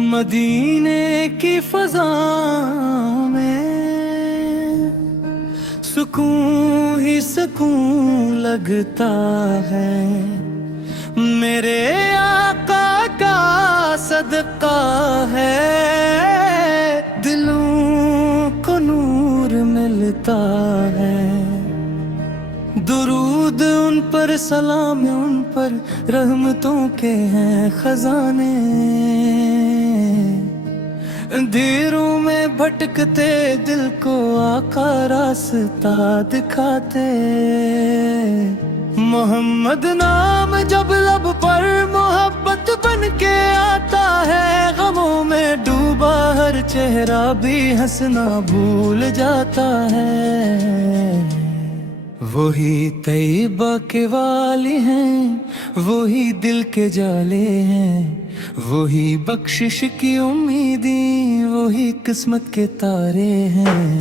مدینے کی فضا میں سکون ہی سکون لگتا ہے، میرے آقا کا صدقہ ہے، دلوں کو نور ملتا ہے۔ درود ان پر، سلام ان پر، رحمتوں کے ہیں خزانے، اندھیروں میں بھٹکتے دل کو آقا راستہ دکھاتے۔ محمد نام جب لب پر محبت بن کے آتا ہے، غموں میں ڈوبا ہر چہرہ بھی ہنسنا بھول جاتا ہے۔ وہی طیبہ کے والی ہیں، وہی دل کے جالے ہیں، وہی بخشش کی امیدیں، وہی قسمت کے تارے ہیں۔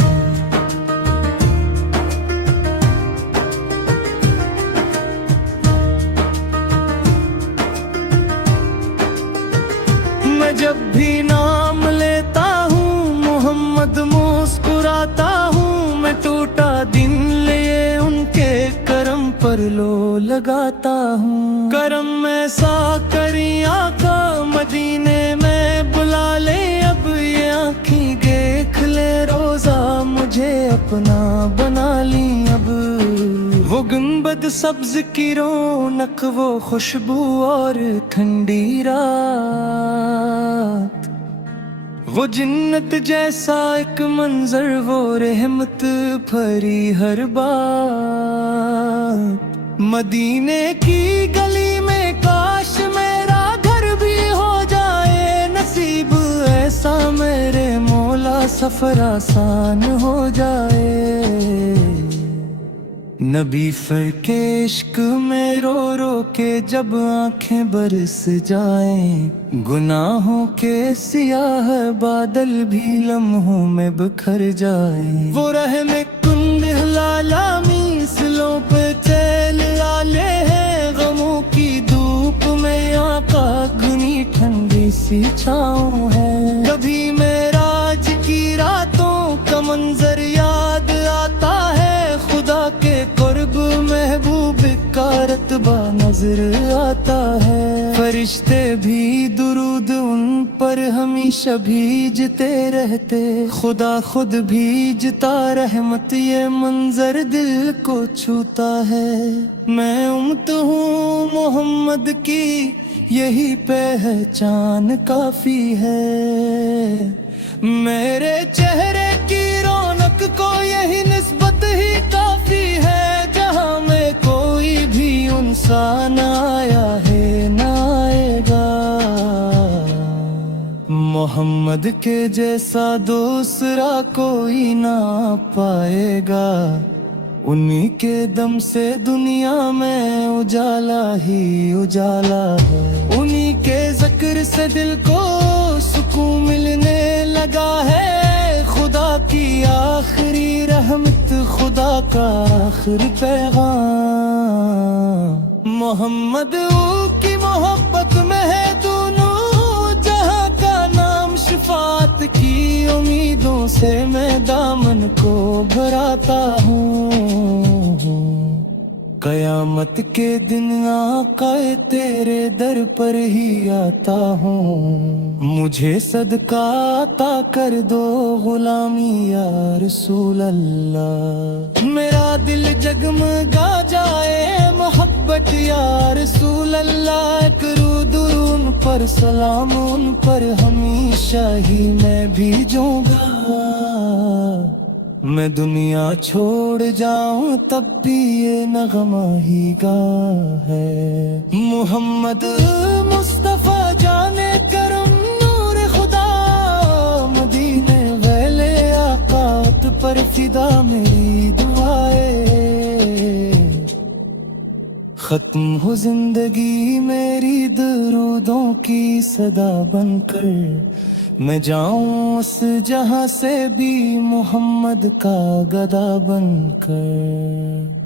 میں جب بھی نام لیتا ہوں محمد مسکراتا ہوں، میں ٹوٹا دن لیے ان کے کرم پر لو لگاتا ہوں۔ کرم ایسا کری آقا مدینے میں بلا لے، اب یہ آنکھیں دیکھ لے روزہ مجھے اپنا بنا لی اب۔ وہ گنبد سبز کی رونق، وہ خوشبو اور ٹھنڈی رات، وہ جنت جیسا ایک منظر، وہ رحمت بھری ہر بات۔ مدینے کی گلی میں کاش میرا گھر بھی ہو جائے نصیب، ایسا میرے مولا سفر آسان ہو جائے۔ نبی فر کے عشق میں رو رو کے جب آنکھیں برس جائیں، گناہوں کے سیاہ بادل بھی لمحوں میں بکھر جائیں۔ وہ رحم کن لالا میسلوں پہ تیل لالے ہیں، غموں کی دھوپ میں آقا گھنی ٹھنڈی سی چھاؤں ہے۔ کبھی معراج کی راتوں کا منظر یاد آتا ہے، خدا کے قرب محبوب کا رتبہ نظر آتا ہے۔ فرشتے بھی درود ان پر ہمیشہ بھیجتے رہتے، خدا خود بھیجتا رحمت، یہ منظر دل کو چھوتا ہے۔ میں امت ہوں محمد کی، یہی پہچان کافی ہے، میرے چہرے کی رونق کو یہی نسبت ہی کافی ہے۔ جہاں میں کوئی بھی انسان آیا ہے نہ آئے گا، محمد کے جیسا دوسرا کوئی نہ پائے گا۔ انہی کے دم سے دنیا میں اجالا ہی اجالا ہے، انہی کے ذکر سے دل کو سکون ملنے لگا ہے۔ خدا کی آخری رحمت، خدا کا آخری پیغام، محمد کی محبت میں ہے دونوں جہاں کا نام۔ شفاعت کی امیدوں سے میں دامن کو بھراتا ہوں، قیامت کے دن آقا تیرے در پر ہی آتا ہوں۔ مجھے صدقہ عطا کر دو غلامی یا رسول اللہ، میرا دل جگمگا جائے محبت یا رسول اللہ۔ کرو درود پر، سلام ان پر، ہمیشہ ہی میں بھیجوں گا۔ میں دنیا چھوڑ جاؤں تب بھی یہ نغمہ ہی گا ہے۔ محمد مصطفیٰ جانے کرم نور خدا، مدینے ویلے آقا پر فدا میری دعائے۔ ختم ہو زندگی میری درودوں کی صدا بن کر، میں جاؤں اس جہاں سے بھی محمد کا گدا بن کر۔